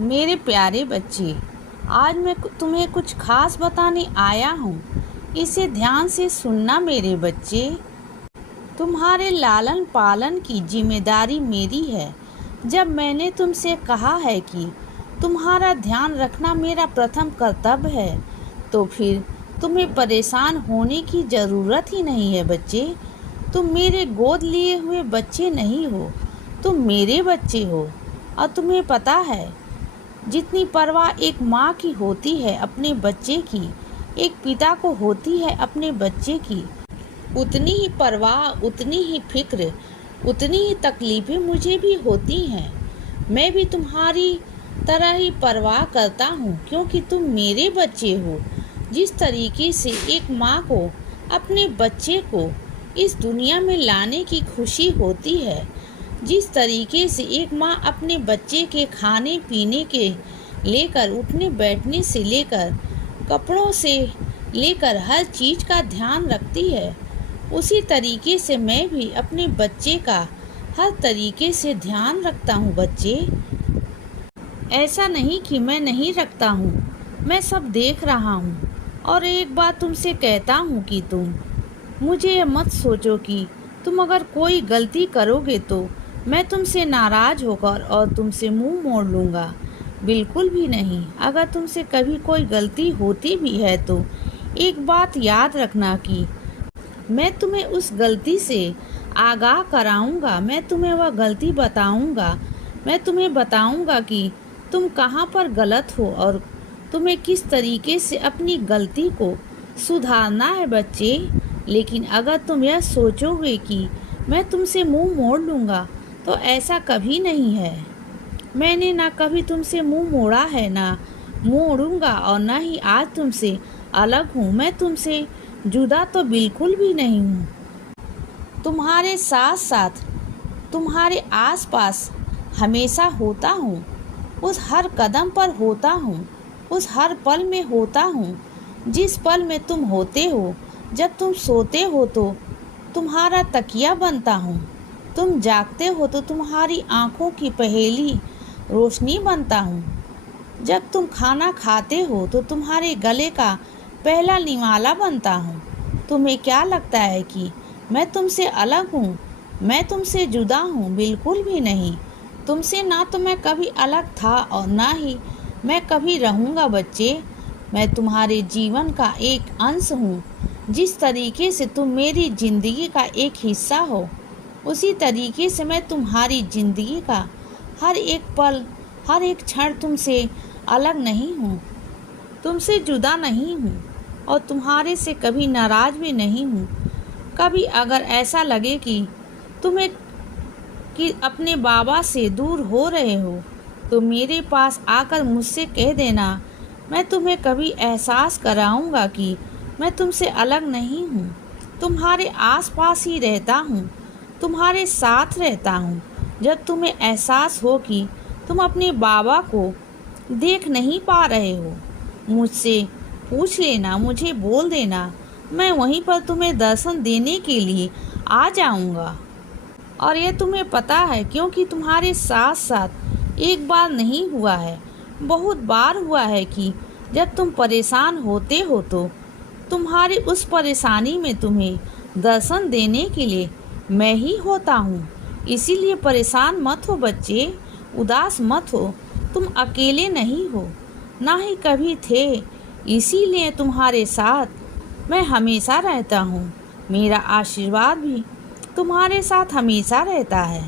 मेरे प्यारे बच्चे, आज मैं तुम्हें कुछ खास बताने आया हूँ। इसे ध्यान से सुनना मेरे बच्चे। तुम्हारे लालन पालन की जिम्मेदारी मेरी है। जब मैंने तुमसे कहा है कि तुम्हारा ध्यान रखना मेरा प्रथम कर्तव्य है, तो फिर तुम्हें परेशान होने की ज़रूरत ही नहीं है बच्चे। तुम मेरे गोद लिए हुए बच्चे नहीं हो, तुम मेरे बच्चे हो। और तुम्हें पता है, जितनी परवाह एक माँ की होती है अपने बच्चे की, एक पिता को होती है अपने बच्चे की, उतनी ही परवाह, उतनी ही फिक्र, उतनी ही तकलीफ़ें मुझे भी होती हैं। मैं भी तुम्हारी तरह ही परवाह करता हूँ, क्योंकि तुम मेरे बच्चे हो। जिस तरीके से एक माँ को अपने बच्चे को इस दुनिया में लाने की खुशी होती है, जिस तरीके से एक माँ अपने बच्चे के खाने पीने के लेकर, उठने बैठने से लेकर, कपड़ों से लेकर हर चीज़ का ध्यान रखती है, उसी तरीके से मैं भी अपने बच्चे का हर तरीके से ध्यान रखता हूँ बच्चे। ऐसा नहीं कि मैं नहीं रखता हूँ, मैं सब देख रहा हूँ। और एक बात तुमसे कहता हूँ कि तुम मुझे ये मत सोचो कि तुम अगर कोई गलती करोगे तो मैं तुमसे नाराज़ होकर और तुमसे मुंह मोड़ लूँगा। बिल्कुल भी नहीं। अगर तुमसे कभी कोई गलती होती भी है तो एक बात याद रखना कि मैं तुम्हें उस गलती से आगाह कराऊंगा। मैं तुम्हें वह गलती बताऊंगा। मैं तुम्हें बताऊंगा कि तुम कहाँ पर गलत हो और तुम्हें किस तरीके से अपनी गलती को सुधारना है बच्चे। लेकिन अगर तुम यह सोचोगे कि मैं तुमसे मुंह मोड़ लूँगा, तो ऐसा कभी नहीं है। मैंने ना कभी तुमसे मुंह मोड़ा है, ना मोड़ूंगा, और ना ही आज तुमसे अलग हूँ। मैं तुमसे जुदा तो बिल्कुल भी नहीं हूँ। तुम्हारे साथ साथ, तुम्हारे आसपास हमेशा होता हूँ। उस हर कदम पर होता हूँ, उस हर पल में होता हूँ। जिस पल में तुम होते हो, जब तुम सोते हो तो तुम्हारा तकिया बनता हूँ, तुम जागते हो तो तुम्हारी आँखों की पहेली रोशनी बनता हूँ, जब तुम खाना खाते हो तो तुम्हारे गले का पहला निवाला बनता हूँ। तुम्हें क्या लगता है कि मैं तुमसे अलग हूँ, मैं तुमसे जुदा हूँ? बिल्कुल भी नहीं। तुमसे ना तो मैं कभी अलग था और ना ही मैं कभी रहूँगा बच्चे। मैं तुम्हारे जीवन का एक अंश हूँ। जिस तरीके से तुम मेरी ज़िंदगी का एक हिस्सा हो, उसी तरीके से मैं तुम्हारी ज़िंदगी का हर एक पल, हर एक क्षण तुमसे अलग नहीं हूँ, तुमसे जुदा नहीं हूँ और तुम्हारे से कभी नाराज़ भी नहीं हूँ। कभी अगर ऐसा लगे कि तुम्हें कि अपने बाबा से दूर हो रहे हो, तो मेरे पास आकर मुझसे कह देना। मैं तुम्हें कभी एहसास कराऊंगा कि मैं तुमसे अलग नहीं हूँ। तुम्हारे आसपास ही रहता हूँ, तुम्हारे साथ रहता हूँ। जब तुम्हें एहसास हो कि तुम अपने बाबा को देख नहीं पा रहे हो, मुझसे पूछ लेना, मुझे बोल देना। मैं वहीं पर तुम्हें दर्शन देने के लिए आ जाऊंगा। और ये तुम्हें पता है, क्योंकि तुम्हारे साथ साथ एक बार नहीं हुआ है, बहुत बार हुआ है कि जब तुम परेशान होते हो तो तुम्हारी उस परेशानी में तुम्हें दर्शन देने के लिए मैं ही होता हूँ। इसीलिए परेशान मत हो बच्चे, उदास मत हो। तुम अकेले नहीं हो, ना ही कभी थे। इसीलिए तुम्हारे साथ मैं हमेशा रहता हूँ। मेरा आशीर्वाद भी तुम्हारे साथ हमेशा रहता है।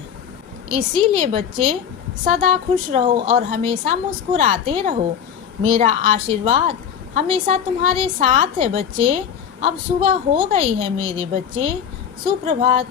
इसीलिए बच्चे, सदा खुश रहो और हमेशा मुस्कुराते रहो। मेरा आशीर्वाद हमेशा तुम्हारे साथ है बच्चे। अब सुबह हो गई है मेरे बच्चे। सुप्रभात।